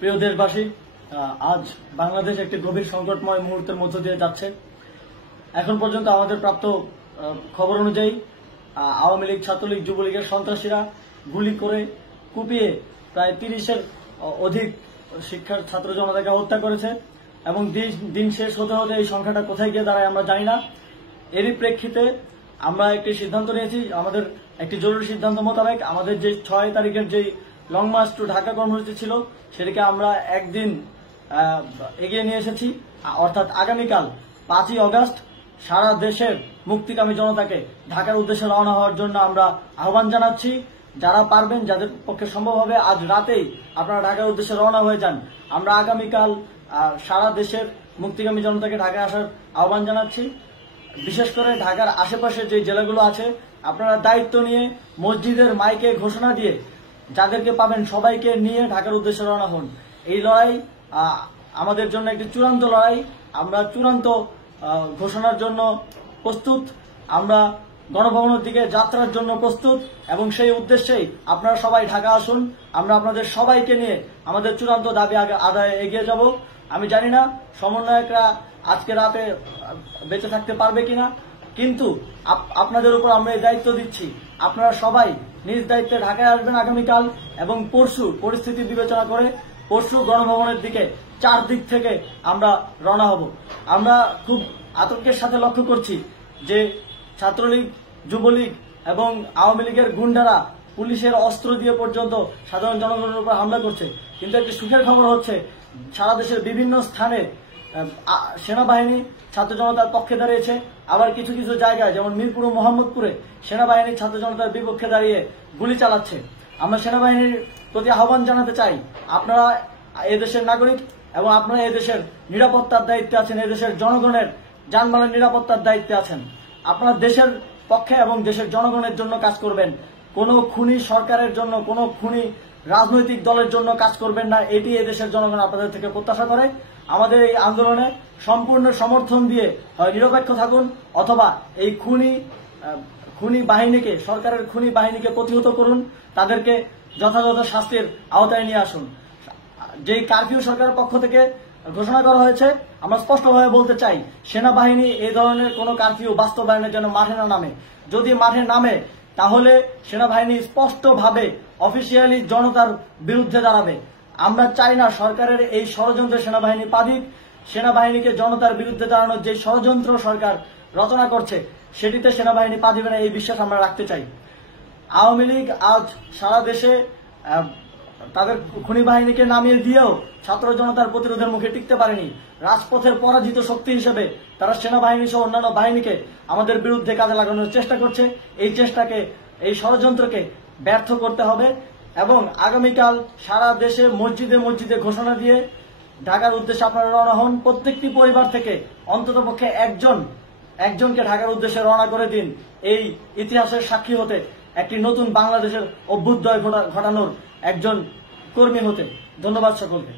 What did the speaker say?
প্রিয় দেশবাসী, আজ বাংলাদেশ একটি গভীর সংকটময় মুহূর্তের মধ্য দিয়ে যাচ্ছে। এখন পর্যন্ত আমাদের প্রাপ্ত খবর অনুযায়ী আওয়ামী লীগ, ছাত্রলীগ, যুবলীগের সন্ত্রাসীরা গুলি করে কুপিয়ে প্রায় 30-এর অধিক শিক্ষার ছাত্র জনতাকে হত্যা করেছে এবং দিন শেষ হতে হতে এই সংখ্যাটা কোথায় গিয়ে দাঁড়ায় আমরা জানি না। এরই প্রেক্ষিতে আমরা একটি সিদ্ধান্ত নিয়েছি। আমাদের একটি জরুরি সিদ্ধান্ত মোতাবেক আমাদের যে 6 তারিখের যে লং মার্চ টু ঢাকা কর্মসূচি ছিল সেটাকে আমরা একদিন এগিয়ে নিয়ে এসেছি। অর্থাৎ আগামীকাল 5ই অগস্ট সারা দেশের মুক্তিকামী জনতাকে ঢাকার উদ্দেশ্যে রওনা হওয়ার জন্য আমরা আহ্বান জানাচ্ছি। যারা পারবেন, যাদের পক্ষে সম্ভব হবে, আজ রাতেই আপনারা ঢাকার উদ্দেশ্যে রওনা হয়ে যান। আমরা আগামীকাল সারা দেশের মুক্তিকামী জনতাকে ঢাকায় আসার আহ্বান জানাচ্ছি। বিশেষ করে ঢাকার আশেপাশের যে জেলাগুলো আছে, আপনারা দায়িত্ব নিয়ে মসজিদের মাইকে ঘোষণা দিয়ে যাদেরকে পাবেন সবাইকে নিয়ে ঢাকার উদ্দেশ্যে রওনা হন। এই লড়াই আমাদের জন্য একটি চূড়ান্ত লড়াই। আমরা চূড়ান্ত ঘোষণার জন্য প্রস্তুত। আমরা গণভবনের দিকে যাত্রার জন্য প্রস্তুত এবং সেই উদ্দেশ্যেই আপনারা সবাই ঢাকা আসুন। আমরা আপনাদের সবাইকে নিয়ে আমাদের চূড়ান্ত দাবি আদায়ে এগিয়ে যাব। আমি জানি না সমন্বয়করা আজকে রাতে বেঁচে থাকতে পারবে কিনা, কিন্তু আপনাদের উপর আমরা এই দায়িত্ব দিচ্ছি। আপনারা সবাই নিজ দায়িত্বে ঢাকায় আসবেন আগামীকাল এবং পরশু পরিস্থিতি বিবেচনা করে পরশু গণভবনের দিকে 4 দিক থেকে আমরা রওনা হব। আমরা খুব আতঙ্কের সাথে লক্ষ্য করছি যে ছাত্রলীগ, যুবলীগ এবং আওয়ামী লীগের গুন্ডারা পুলিশের অস্ত্র দিয়ে পর্যন্ত সাধারণ জনগণের উপর হামলা করছে। কিন্তু একটি সুখের খবর হচ্ছে, সারা দেশের বিভিন্ন স্থানে সেনাবাহিনী ছাত্র জনতার পক্ষে দাঁড়িয়েছে। আবার কিছু কিছু জায়গায় যেমন মিরপুর ও মোহাম্মদপুরে সেনাবাহিনী ছাত্র জনতার বিপক্ষে দাঁড়িয়ে গুলি চালাচ্ছে। আমরা সেনাবাহিনীর প্রতি আহ্বান জানাতে চাই, আপনারা এদেশের নাগরিক এবং আপনারা এদেশের নিরাপত্তার দায়িত্বে আছেন, এদেশের জনগণের যানবাহনের নিরাপত্তার দায়িত্বে আছেন। আপনারা দেশের পক্ষে এবং দেশের জনগণের জন্য কাজ করবেন। কোনো খুনি সরকারের জন্য, কোনো খুনি রাজনৈতিক দলের জন্য কাজ করবেন না। এটি এদেশের জনগণ আপনাদের থেকে প্রত্যাশা করে। আমাদের এই আন্দোলনে সম্পূর্ণ সমর্থন দিয়ে হয় নিরপেক্ষ থাকুন, অথবা এই খুনি বাহিনীকে, সরকারের খুনি বাহিনীকে প্রতিহত করুন, তাদেরকে যথাযথ শাস্তির আওতায় নিয়ে আসুন। যেই কারফিউ সরকারের পক্ষ থেকে ঘোষণা করা হয়েছে, আমরা স্পষ্টভাবে বলতে চাই, সেনাবাহিনী এই ধরনের কোনো কারফিউ বাস্তবায়নের জন্য মাঠে না নামে। যদি মাঠে নামে তাহলে সেনাবাহিনী স্পষ্টভাবে অফিসিয়ালি জনতার বিরুদ্ধে দাঁড়াবে। আমরা চাই না সরকারের এই ষড়যন্ত্রে সেনাবাহিনী পা দিক। সেনাবাহিনীকে জনতার বিরুদ্ধে দাঁড়ানোর যে ষড়যন্ত্র সরকার রচনা করছে সেটিতে সেনাবাহিনী পা দিবে না, এই বিশ্বাস আমরা রাখতে চাই। আওয়ামী লীগ আজ সারা দেশে তাদের খুনি বাহিনীকে নামিয়ে দিয়েও ছাত্র জনতার প্রতিরোধের মুখে টিকতে পারেনি। রাজপথের পরাজিত শক্তি হিসেবে তারা সেনাবাহিনী সহ অন্যান্য বাহিনীকে আমাদের বিরুদ্ধে কাজে লাগানোর চেষ্টা করছে। এই চেষ্টাকে, এই ষড়যন্ত্রকে ব্যর্থ করতে হবে এবং আগামীকাল সারা দেশে মসজিদে মসজিদে ঘোষণা দিয়ে ঢাকার উদ্দেশ্যে আপনারা রওনা হন। প্রত্যেকটি পরিবার থেকে অন্ততপক্ষে একজনকে ঢাকার উদ্দেশ্যে রওনা করে দিন, এই ইতিহাসের সাক্ষী হতে, একটি নতুন বাংলাদেশের অভ্যুদয় ঘটানোর একজন কর্মী হতে। ধন্যবাদ সকলকে।